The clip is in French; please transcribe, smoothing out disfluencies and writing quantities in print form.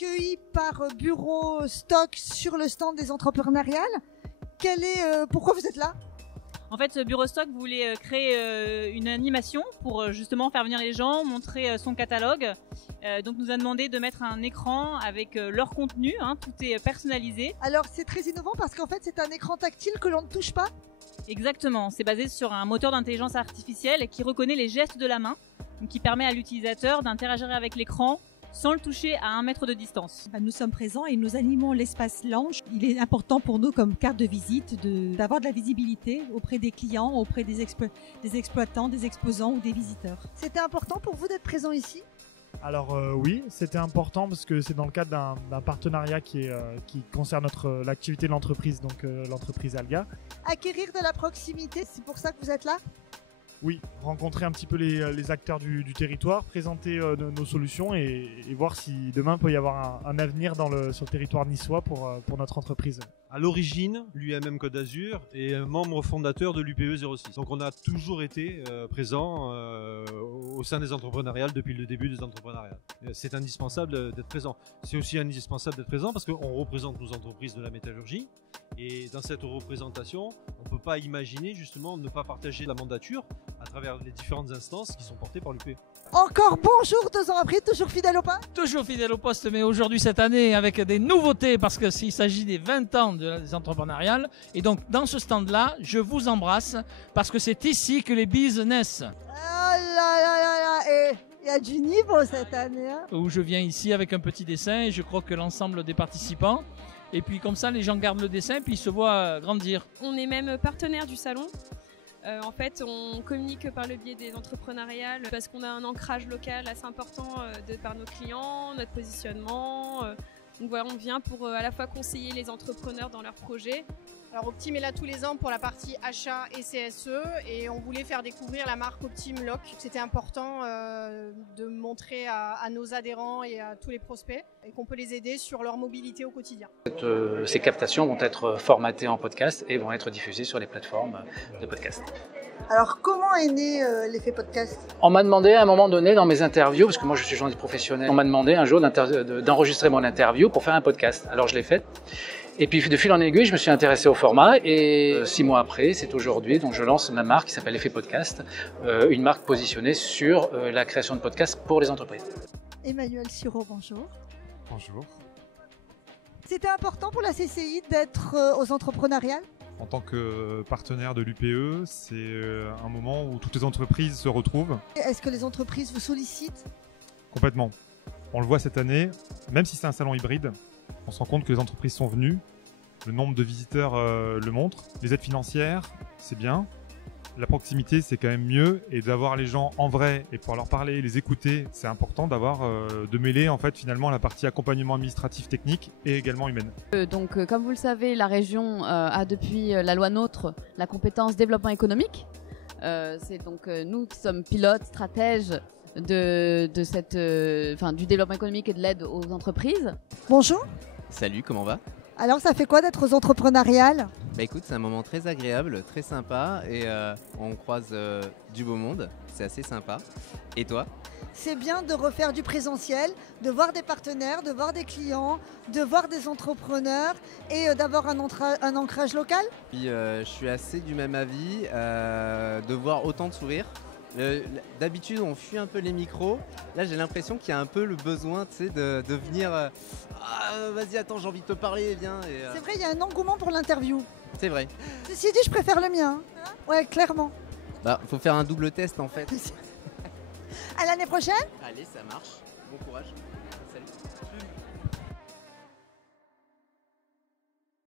accueillis par Bureau Stock sur le stand des entrepreneuriales. Pourquoi vous êtes là? En fait, Bureau Stock voulait créer une animation pour justement faire venir les gens, montrer son catalogue. Donc nous a demandé de mettre un écran avec leur contenu, tout est personnalisé. Alors c'est très innovant parce qu'en fait c'est un écran tactile que l'on ne touche pas. Exactement, c'est basé sur un moteur d'intelligence artificielle qui reconnaît les gestes de la main, donc qui permet à l'utilisateur d'interagir avec l'écran sans le toucher à 1 mètre de distance. Nous sommes présents et nous animons l'espace lounge. Il est important pour nous comme carte de visite d'avoir de la visibilité auprès des clients, auprès des exploitants, des exposants ou des visiteurs. C'était important pour vous d'être présent ici? Alors oui, c'était important parce que c'est dans le cadre d'un partenariat qui concerne l'activité de l'entreprise, donc l'entreprise Alga. Acquérir de la proximité, c'est pour ça que vous êtes là? Oui, rencontrer un petit peu les acteurs du territoire, présenter nos solutions et voir si demain peut y avoir un avenir sur le territoire niçois pour notre entreprise. À l'origine, l'UMM Côte d'Azur est un membre fondateur de l'UPE 06. Donc on a toujours été présent au sein des entrepreneuriales depuis le début des entrepreneuriales. C'est indispensable d'être présent. C'est aussi indispensable d'être présent parce qu'on représente nos entreprises de la métallurgie. Et dans cette représentation, on ne peut pas imaginer justement ne pas partager la mandature à travers les différentes instances qui sont portées par l'UPE. Encore bonjour, 2 ans après, toujours fidèle au poste? Toujours fidèle au poste, mais aujourd'hui, cette année, avec des nouveautés, parce qu'il s'agit des 20 ans des entrepreneuriales. Et donc, dans ce stand-là, je vous embrasse, parce que c'est ici que les bises naissent. Oh là là là là, et il y a du niveau cette année. Où je viens ici avec un petit dessin, et je crois que l'ensemble des participants. Et puis comme ça, les gens gardent le dessin, puis ils se voient grandir. On est même partenaire du salon. En fait, on communique par le biais des entrepreneuriales parce qu'on a un ancrage local assez important par nos clients, notre positionnement. Donc voilà, on vient pour à la fois conseiller les entrepreneurs dans leurs projets. Alors Optime est là tous les ans pour la partie achat et CSE et on voulait faire découvrir la marque Optime Lock. C'était important de montrer à nos adhérents et à tous les prospects et qu'on peut les aider sur leur mobilité au quotidien. Ces captations vont être formatées en podcast et vont être diffusées sur les plateformes de podcast. Alors comment est né l'effet podcast? On m'a demandé à un moment donné dans mes interviews, parce que moi je suis journaliste professionnel, on m'a demandé un jour d'enregistrer mon interview pour faire un podcast. Alors je l'ai fait. Et puis de fil en aiguille, je me suis intéressé au format et 6 mois après, c'est aujourd'hui, donc je lance ma marque qui s'appelle Effet Podcast, une marque positionnée sur la création de podcasts pour les entreprises. Emmanuel Siro, bonjour. Bonjour. C'était important pour la CCI d'être aux entrepreneuriales? En tant que partenaire de l'UPE, c'est un moment où toutes les entreprises se retrouvent. Est-ce que les entreprises vous sollicitent? Complètement. On le voit cette année, même si c'est un salon hybride, on se rend compte que les entreprises sont venues, le nombre de visiteurs le montre, les aides financières, c'est bien, la proximité c'est quand même mieux et d'avoir les gens en vrai et pouvoir leur parler, les écouter, c'est important de mêler en fait finalement la partie accompagnement administratif technique et également humaine. Comme vous le savez, la région a depuis la loi NOTRe la compétence développement économique. C'est donc nous qui sommes pilotes, stratèges du développement économique et de l'aide aux entreprises. Bonjour. Salut, comment va? Alors ça fait quoi d'être aux entrepreneuriales? Bah écoute, c'est un moment très agréable, très sympa et on croise du beau monde, c'est assez sympa. Et toi? C'est bien de refaire du présentiel, de voir des partenaires, de voir des clients, de voir des entrepreneurs et d'avoir un ancrage local. Puis, je suis assez du même avis, de voir autant de sourires. D'habitude on fuit un peu les micros, là j'ai l'impression qu'il y a un peu le besoin de venir vas-y attends j'ai envie de te parler, viens. C'est vrai, il y a un engouement pour l'interview. C'est vrai. Ceci dit, je préfère le mien. Ouais, clairement. Bah faut faire un double test en fait. À l'année prochaine. Allez, ça marche, bon courage, salut.